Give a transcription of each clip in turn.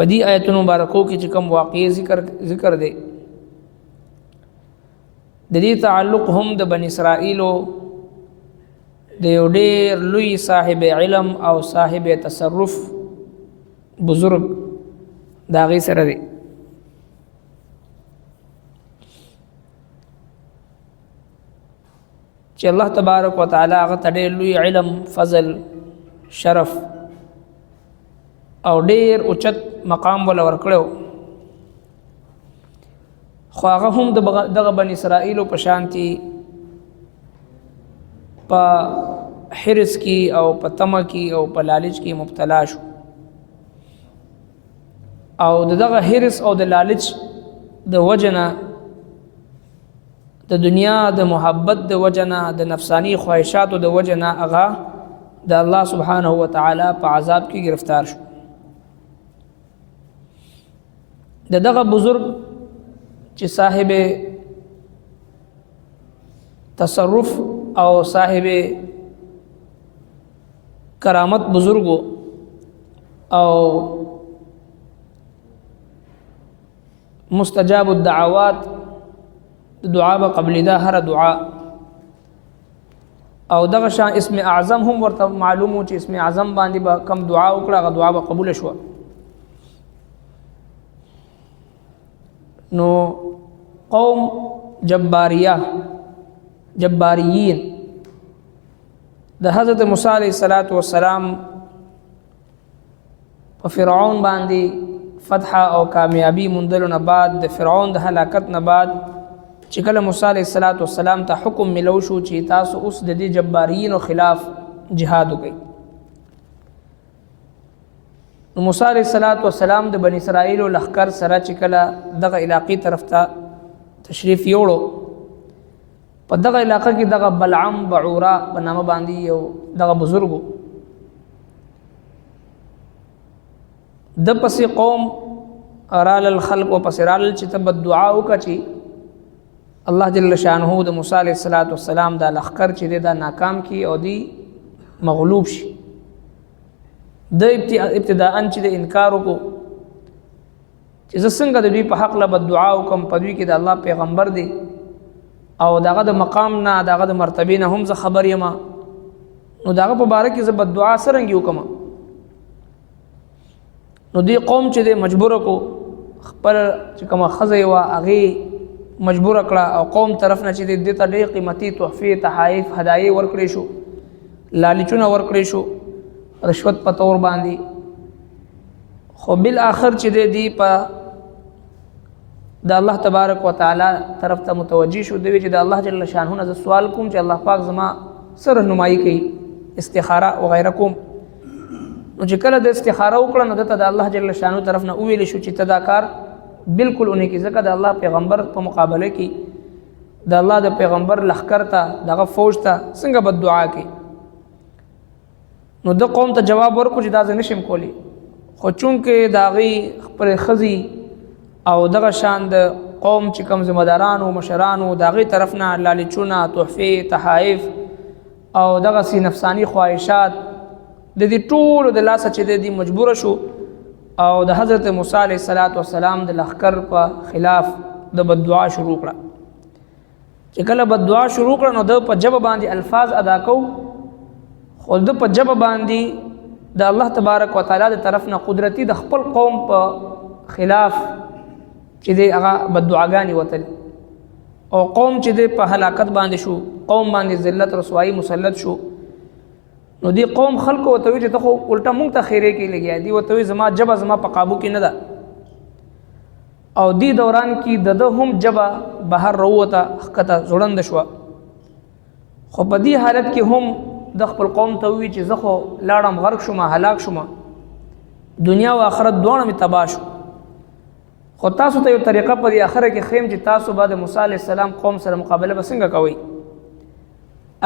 په دې آیتونو مبارکو کې چې کوم واقعي ذکر دی د دې تعلق هم د بنی اسرائیلو د یو ډېر لوی صاحب علم او صاحب تصرف بزرگ د هغې سره دی چې الله تبارک وتعالی هغه ته ډېر لوی علم فضل شرف او ډېر اوچت مقام ولا ورکړو خو هغه هم دغه بنی اسرائیلو په شانتي په حرص کې او په طمع کې او په لالچ کې مبتلا شو او دغه حرص او د لالچ د وجنه د دنیا د محبت د وجنه د نفسانی خواهشاتو د وجنه هغه د الله سبحانه وتعالی په عذاب کې گرفتار شو دغه بزرگ چې صاحب تصرف او صاحب کرامت بزرگو او مستجاب الدعوات دعا به قبل دا هر دعا او دغه شان اسم اعظم هم ورته معلومو چې اسم اعظم باندې به کم دعا وکړه هغه دعا به قبول شو نو قوم جباریین د حضرت موسی علیه السلام په فرعون باندې فتح او کامیابی مندلو نه بعد د فرعون د هلاکت نه بعد چې کله موسی علیه السلام ته حکم ملو شو چې تاسو اوس د دې جباریینو خلاف جهاد وکړئ نو موسی علیه السلام د بنی اسرائیل لخر سره چې کله دغه علاقې طرف ته تشریف یوړو په دغه علاقه کې دغه بلعم بعورا په نامه باندې یو دغه بزرګو د پسې قوم رال الخلق او پسې رال چې تب دعا وکړي الله جل شانه د موسی علیه السلام د لخر چې دا ناکام کی او دی مغلوب شي د ابتداء چې د انکار وکړو چې څنګه د دوی په حق له بد دعا وکم په دوی کې د الله پیغمبر دی او دغه د مقام نه دغه د مرتبه نه هم زه خبر یم نو دغه په باره کې زه بد دعا سرنګ وکم نو دی قوم چې د مجبور کو خپل چې کومه خزه وا هغه مجبور کړه او قوم طرف نه چې د ته ډېر قیمتي تحفې تحائف هدايا ورکړې شو لالچونه ورکړې شو رشوت په تور باندې خو بل اخر چې دی په د الله تبارک وتعالى طرف ته متوجي شو دی چې د الله جل شانه نه سوال کوم چې الله پاک زما سره نمایي کوي استخاره او غیره کوم نو چې کله د استخاره وکړه نو د الله جل شانه طرف نه ویل شو چې تداکار بالکل اونې کې ځکه د الله پیغمبر په مقابله کې د الله د پیغمبر لخر ته دغه فوج ته څنګه بد دعا کوي نو د قوم ته جواب ورکړو چې دا زه نشم کولی خو چونکې د هغې خپل ښځې او دغه شان د قوم چې کوم ذمهدارانو مشرانو د هغې طرف نه لالچونه تحفې تحائف او دغسې نفسانی خواهشات د دې ټولو د لاسه چې دی مجبوره شو او د حضرت موسی علیه السلام د لخر په خلاف د بد دعا شروع کړه چې کله بد دعا شروع کړه نو د په ژبه باندې الفاظ ادا کو خو د په ژبه باندې د الله تبارک وتعالى د طرف نه قدرتي د خپل قوم په خلاف چې دی هغه بد دعاګانې وتل او قوم چې دی په هلاکت باندې شو قوم باندې ذلت رسوایی مسلط شو نو دی قوم خلکو وتوی چې ته خو الټا مونږ ته خیره کې لګیا دی وتوی زما جبه زما په قابو کې نه ده او دی دوران کې د هم جبه بهر روته حقته زړند شو خو په دې حالت کې هم د خپل قوم ته وی چې زه خو لاړم غرق شوم هلاک شوم دنیا او آخرت دواړه می تباہ شو خو تاسو ته یو طریقه په دې اخره کې خیم چې تاسو بعد موسی علیه السلام قوم سره مقابله بسنګ کوي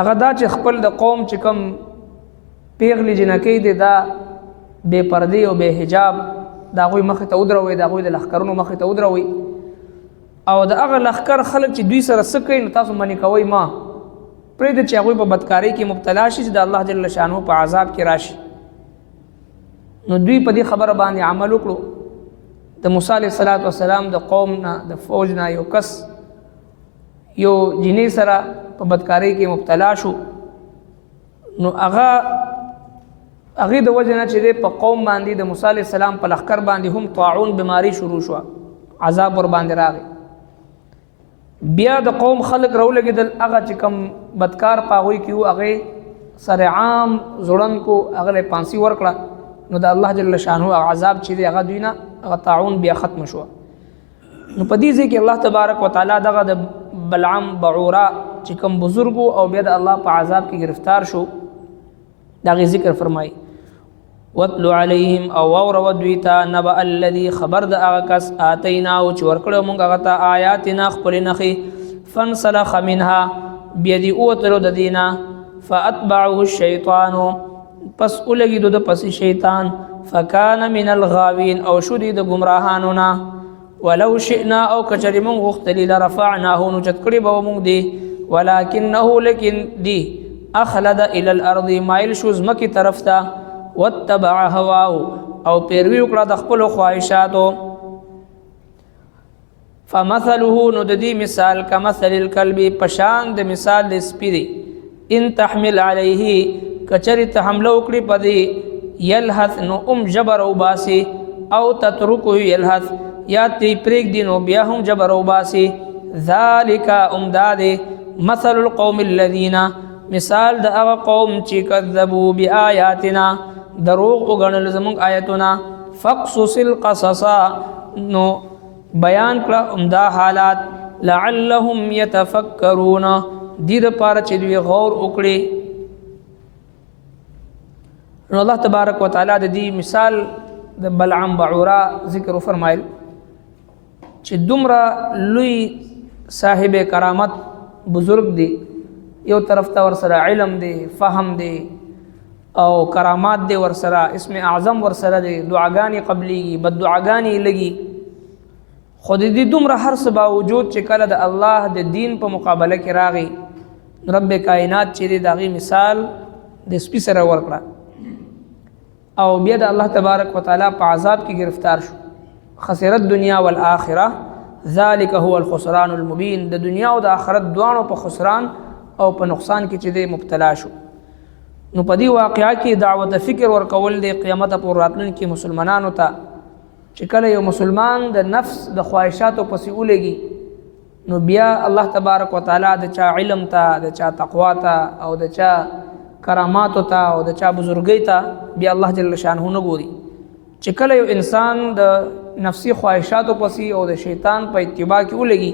هغه دا چې خپل د قوم چې کم پیغلی جنکی دی دا بے پردی او بے حجاب دا غوی مخ ته ودروي دا غوی د لخرونو مخ ته ودروي او دا هغه لخر خلک چې دوی سره سکه نو تاسو منی کوي ما پرې د چې هغه په بدکاری کې مبتلا شي چې د الله جل شانه په عذاب کې راشي نو دوی په دې خبره باندې عمل وکړو د موسی علیه السلام د قوم نه د فوج نه یو کس یو جنې سره په بدکاری کې مبتلا شو، نو هغه د وجه نه چې په قوم باندې د موسی علیه السلام په لښکر باندې هم طاعون بیماری شروع شوه، عذاب ور باندې راغی. بیا د قوم خلق راولګېدل، هغه چې کوم بدکار په هغوی کې وو هغې سره عام زوړن کو، هغه له پانسي ورکړه، نو د الله جل شانه عذاب چې دی هغه دوی نه هغه طاعون بیا ختم شو. نو په دې ځای کې الله تبارک وتعالی دغه د بلعم بعوره چې کوم بزرګو او بیا د الله په عذاب کې گرفتار شو دغه ذکر فرمایي. وَاتْلُ عَلَيْهِمْ او واورو دوی ته نبأ الذي خبر د هغه کس آتیناو چې ورکړو موږ هغه ته آیاتنا خپلې نښې فانسلخ منها بیا دې ووتلو د دینه فاتبعه الشیطان پس ولګېدو د پسې شیطان فکان من الغاوین او شو دې د ګمراهانو نه. ولو شئنا او کچرې موږ غوښتلي لرفعناه نو چت کړي به موږ دې ولکنه لیکن دی اخلد الى الارض مایل شو ځمکې طرف ته واتبع هواه او پیروي وکړه د خپلو خواهشاتو. فمثله نو د دې مثال کمثل الکلب پشان د مثال د سپي دی. ان تحمل علیه کچرې ته حمله وکړي په دې یلهث نو جبر او باسي او تترکه یلهث یا تی پرېږدي نو بیا هم جبر او باسي. ذلک امداد مثل القوم الذین مثال د هغه قوم چې کذبوا بآیاتنا دروغ وګڼل زموږ آیتونه. فقصص القصص نو بیان کړه عمده حالات لعلهم یتفکرون دې دپاره چې دوی غور وکړي. نو الله تبارک وتعالی د دې مثال د بلعم بعوره ذکر فرمایل چې دومره لوی صاحب کرامت بزرگ دی، یو طرف ته ورسره علم دی، فهم دی او کرامات دی، ورسره اسم اعظم ورسره دی، دعاګانې قبلیږي، بد دعاګانې لګي. خو د دې دومره هر څه باوجود چې کله د الله د دین په مقابله کې راغی رب کائنات چې دی د هغې مثال د سپي سره ورکړه او بیا د الله تبارک وتعالی په عذاب کې گرفتار شو. خسرت دنیا والآخره ذلك هو الخسران المبین. د دنیا او د آخرت دواړو په خسران او په نقصان کې چې دی مبتلا شو. نو په دې واقعه کې دعوت فکر ورکول دی قیامت پورې راتلونکي مسلمانانو ته چې کله یو مسلمان د نفس د خواهشاتو پسې ولګي نو بیا الله تبارک وتعالی د چا علم ته، د چا تقوا ته او د چا کراماتو ته او د چا بزرګۍ ته بیا الله جل شانه نه ګوري. چې کله یو انسان د نفسي خواهشاتو پسې او د شیطان په اتباع کې ولګي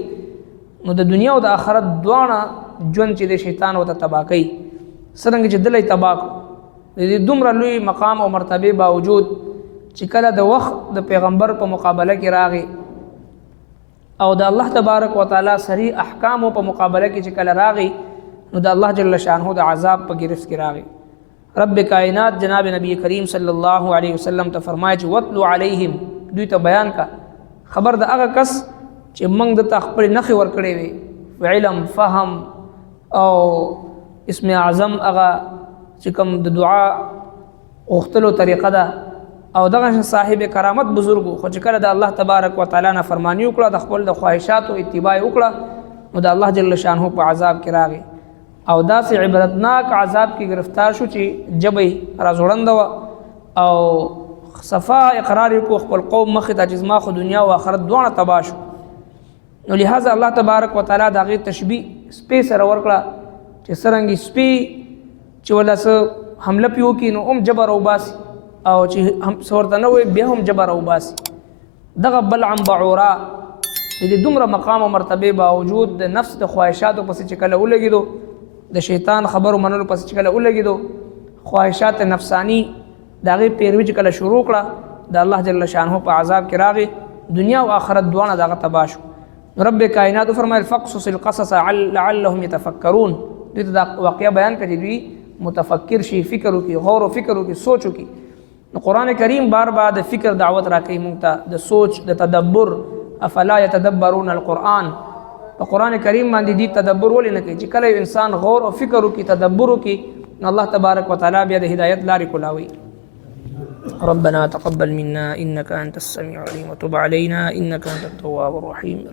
نو د دنیا او د آخرت دواړه ژوند چې د شیطان ورته تباه کوي. څرنګه چې دلی تباه کړو د دې دومره لوی مقام او مرتبې باوجود چې کله د وخت د پیغمبر په مقابله کې راغی او د الله تبارک وتعالی صریح احکامو په مقابله کې چې کله راغی نو د الله جل شانه د عذاب په گرفت کې راغی. رب کائنات جناب نبی کریم صلی الله علیه وسلم ته فرمایي چې وَاتْلُ عَلَيْهِمْ دوی ته بیان کا خبر د هغه کس چې موږ د خپل نښې ورکړې وي علم، فهم او اسم اعظم هغه چې کوم د دعا غوښتلو طریقه ده او دغه صاحب کرامت بزرګو خو چې کله د الله تبارک وتعالی نه فرمانی وکړه د خپل د خواهشاتو اتباع وکړه نو د الله جل شانه په عذاب کې راغی او داسې عبرتناک عذاب کې گرفتار شو چې جبې راځوړند او صفا اقرار کو خپل قوم مخې ته چې زما خو دنیا او آخرت دواړه تباه شو. نو لہذا الله تبارک وتعالی د هغې تشبیه سپي سره ورکړه چې څرنګه سپي چې ولا څه حمله پې وکړي نو هم جبر او باسي او چې څه ورته نه وایي بیا هم جبر او باسي. دغه بلعم بعوره د دې دومره مقام او مرتبې باوجود د نفس د خواهشاتو پسې چې کله ولګېدو د شیطان خبرو منلو پسې چې کله ولګېدو خواهشات نفسانی د هغې پیروي چې کله شروع کړه د الله جل شانه په عذاب کې راغی دنیا او آخرت دواړه د هغه تباه شو. رب کائنات فرمایل فقصص القصص لعلهم يتفکرون دوی ته دا واقعه بیان کړي دوی متفکر شي، فکر وکړي، غور و فکر وکړي، سوچ وکړي. نو قرآن کریم بار بار د فکر دعوت راکوي موږ ته د سوچ د تدبر. افلا يتدبرون القرآن په قرآن کریم باندې دې تدبر ولې نه کوي چې کله یو انسان غور او فکر وکړي، تدبر وکړي نو الله تبارک وتعالی بیا د هدایت لارې کولاوي. ربنا تقبل منا إنك أنت السميع العليم وتب علينا إنك أنت التواب الرحيم.